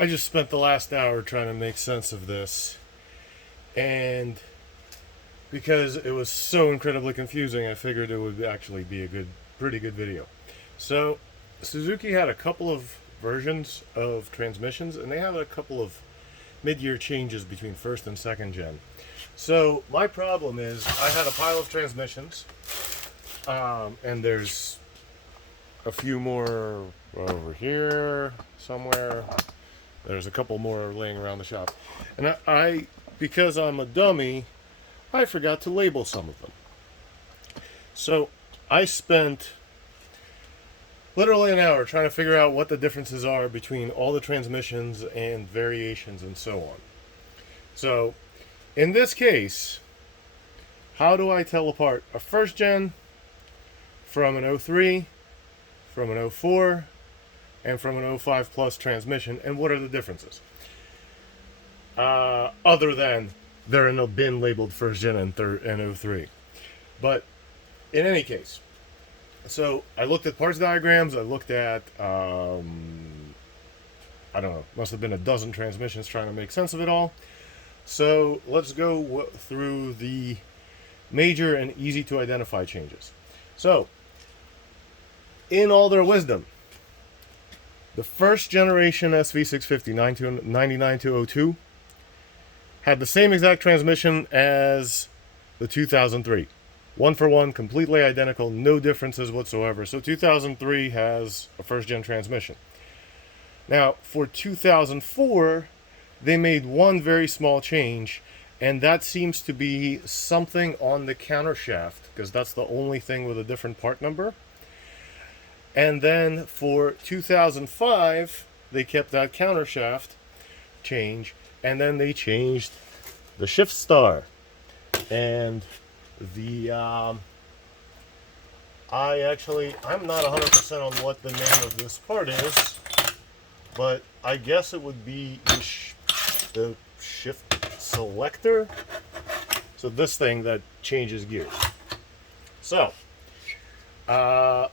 I just spent the last hour trying to make sense of this, and because it was so incredibly confusing, I figured it would actually be a pretty good video. So, Suzuki had a couple of versions of transmissions, and they had a couple of mid-year changes between first and second gen. So, my problem is, I had a pile of transmissions, and there's a few more over here somewhere. There's a couple more laying around the shop. And I because I'm a dummy, I forgot to label some of them. So I spent literally an hour trying to figure out what the differences are between all the transmissions and variations and so on. So in this case, how do I tell apart a first gen from an 03, from an 04, and from an 05 plus transmission, and what are the differences? Other than they're in a bin labeled first gen and 03. But in any case, so I looked at parts diagrams, I looked at, I don't know, must have been a dozen transmissions trying to make sense of it all. So let's go through the major and easy to identify changes. So, in all their wisdom, the first generation SV650 99202 had the same exact transmission as the 2003. One for one, completely identical, no differences whatsoever. So 2003 has a first gen transmission. Now, for 2004, they made one very small change, and that seems to be something on the countershaft, because that's the only thing with a different part number. And then for 2005, they kept that countershaft change, and then they changed the shift star. And the, I'm not 100% on what the name of this part is, but I guess it would be the shift selector. So this thing that changes gears. So,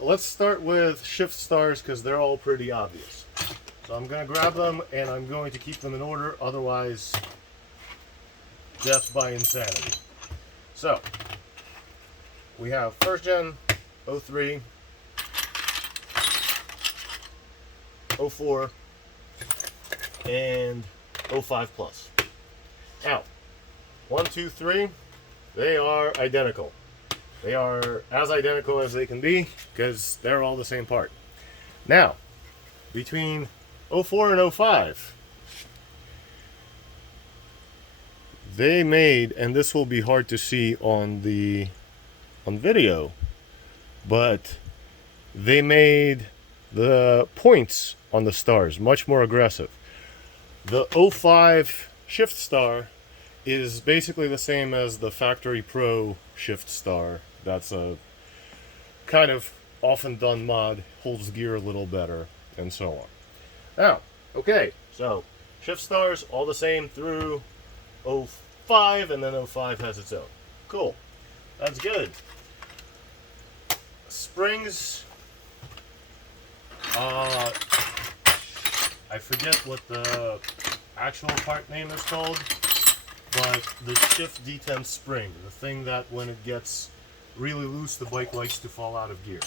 let's start with shift stars because they're all pretty obvious. So I'm going to grab them and I'm going to keep them in order, otherwise death by insanity. So we have first gen, 03, 04, and 05 plus. Now, 1, 2, 3, they are identical. They are as identical as they can be because they're all the same part. Now, between 04 and 05, they made, and this will be hard to see on video, but they made the points on the stars much more aggressive. The 05 shift star is basically the same as the Factory Pro shift star. That's a kind of often done mod, holds gear a little better, and so on. Now, okay, so shift stars all the same through 05, and then 05 has its own. Cool, that's good. Springs, I forget what the actual part name is called, but the shift detent spring, the thing that when it gets really loose, the bike likes to fall out of gear.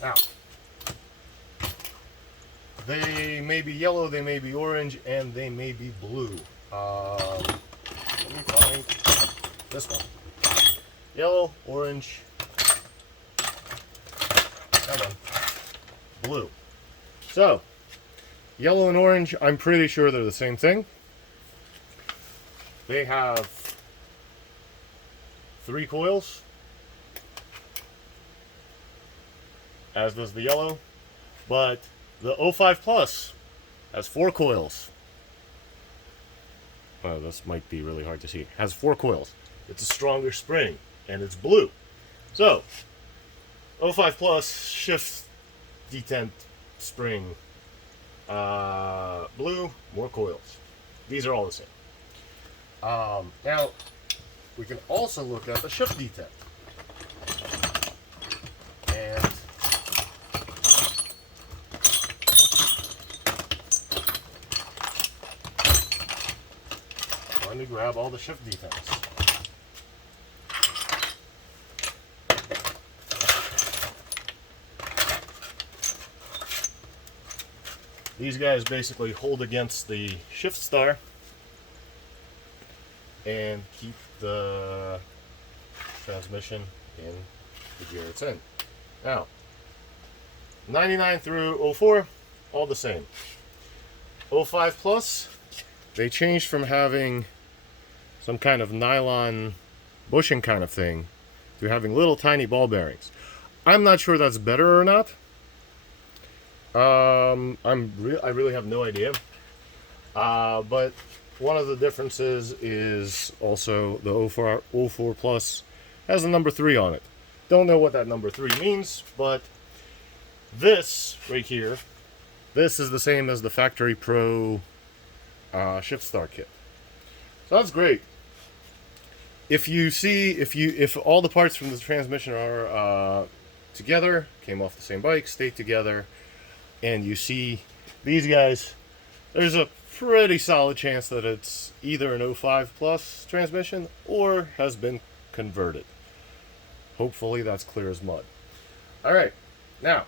Now, they may be yellow, they may be orange, and they may be blue. Let me find this one. Yellow, orange, come on, blue. So, yellow and orange, I'm pretty sure they're the same thing. They have 3 coils, as does the yellow, but the 05 Plus has 4 coils. Oh, this might be really hard to see. It has 4 coils. It's a stronger spring, and it's blue. So, 05 Plus shift detent spring, blue, more coils. These are all the same. Now, we can also look at the shift detent. And me grab all the shift detents. These guys basically hold against the shift star and keep the transmission in the gear it's in. Now, 99 through 04, all the same. 05 plus, they changed from having some kind of nylon bushing kind of thing to having little tiny ball bearings. I'm not sure that's better or not. I really have no idea. But one of the differences is also the 04 plus has the number 3 on it. Don't know what that number 3 means, but this right here, this is the same as the Factory Pro shift star kit. So that's great. If all the parts from the transmission are together, came off the same bike, stayed together, and you see these guys, there's a pretty solid chance that it's either an 05 plus transmission or has been converted. Hopefully that's clear as mud. All right, now,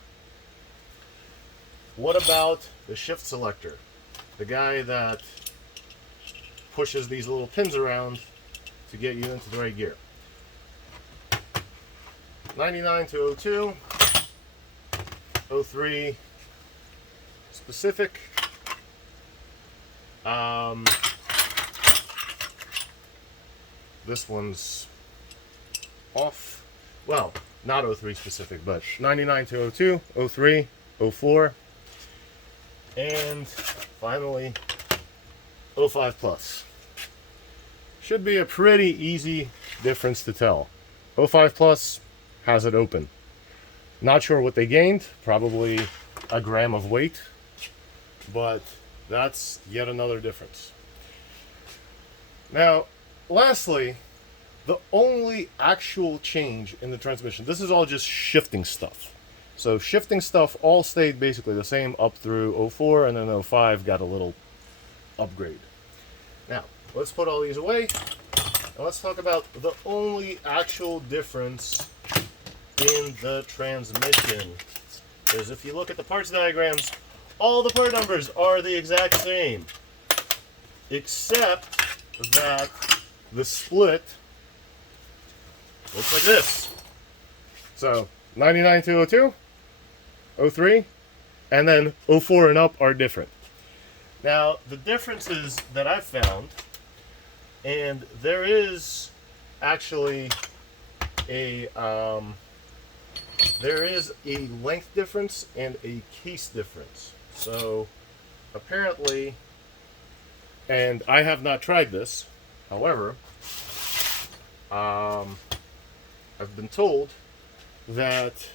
what about the shift selector? The guy that pushes these little pins around to get you into the right gear. 99 to 02, 03 specific. This one's off. Well, not 03 specific, but 99 to 02, 03, 04, and finally 05 plus. Should be a pretty easy difference to tell. 05 plus has it open. Not sure what they gained, probably a gram of weight, but that's yet another difference. Now, lastly, the only actual change in the transmission, this is all just shifting stuff. So shifting stuff all stayed basically the same up through 04, and then 05 got a little upgrade. Now, let's put all these away, and let's talk about the only actual difference in the transmission. Because if you look at the parts diagrams, all the part numbers are the exact same, except that the split looks like this. So 99 to 02, 03, and then 04 and up are different. Now, the differences that I've found, and there is actually a length difference and a case difference. So apparently, and I have not tried this, however, I've been told that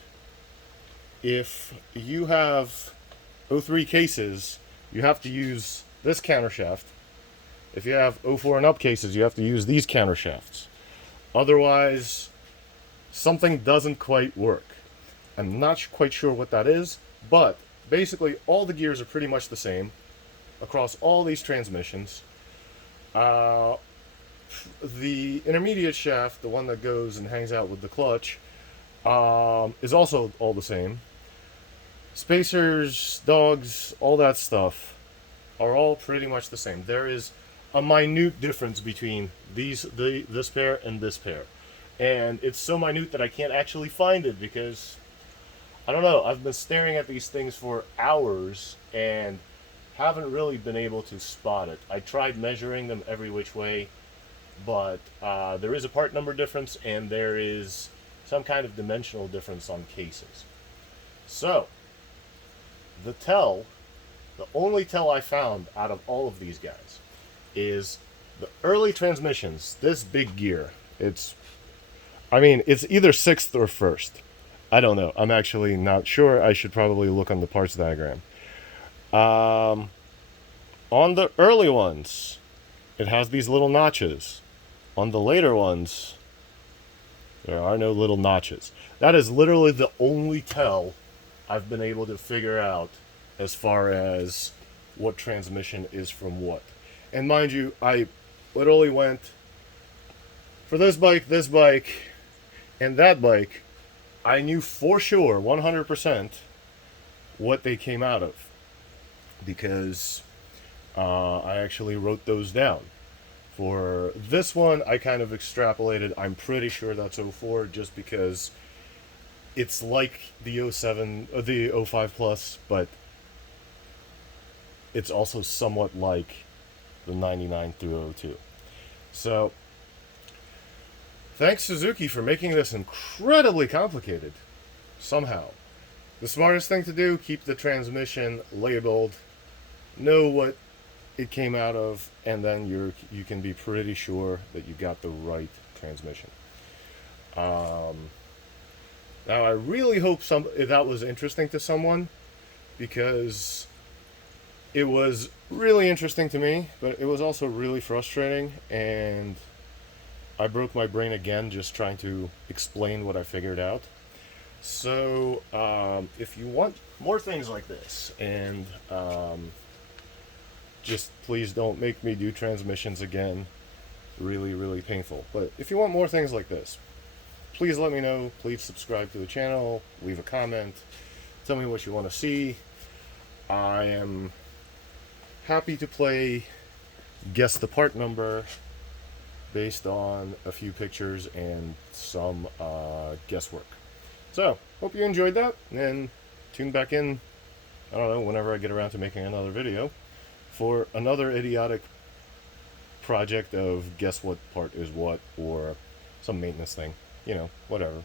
if you have 03 cases, you have to use this countershaft. If you have 04 and up cases, you have to use these countershafts. Otherwise, something doesn't quite work. I'm not quite sure what that is, but basically all the gears are pretty much the same across all these transmissions. The intermediate shaft, the one that goes and hangs out with the clutch, is also all the same. Spacers, dogs, all that stuff are all pretty much the same. There is a minute difference between this pair and this pair. And it's so minute that I can't actually find it because, I don't know, I've been staring at these things for hours and haven't really been able to spot it. I tried measuring them every which way, but there is a part number difference and there is some kind of dimensional difference on cases. So, the only tell I found out of all of these guys is the early transmissions, this big gear. It's either 6th or 1st. I don't know. I'm actually not sure. I should probably look on the parts diagram. On the early ones, it has these little notches. On the later ones, there are no little notches. That is literally the only tell I've been able to figure out as far as what transmission is from what. And mind you, I literally went for this bike, and that bike. I knew for sure, 100%, what they came out of, because I actually wrote those down. For this one, I kind of extrapolated. I'm pretty sure that's 04, just because it's like the 07, the 05 Plus, but it's also somewhat like the 99 through 02. So, thanks Suzuki for making this incredibly complicated. Somehow. The smartest thing to do, keep the transmission labeled, know what it came out of, and then you can be pretty sure that you got the right transmission. Now I really hope that was interesting to someone, because it was really interesting to me, but it was also really frustrating, and I broke my brain again just trying to explain what I figured out. So if you want more things like this, and just please don't make me do transmissions again. Really, really painful. But if you want more things like this, please let me know. Please subscribe to the channel. Leave a comment. Tell me what you want to see. I am happy to play Guess the Part Number based on a few pictures and some guesswork. So, hope you enjoyed that, and tune back in, I don't know, whenever I get around to making another video, for another idiotic project of guess what part is what, or some maintenance thing. You know, whatever.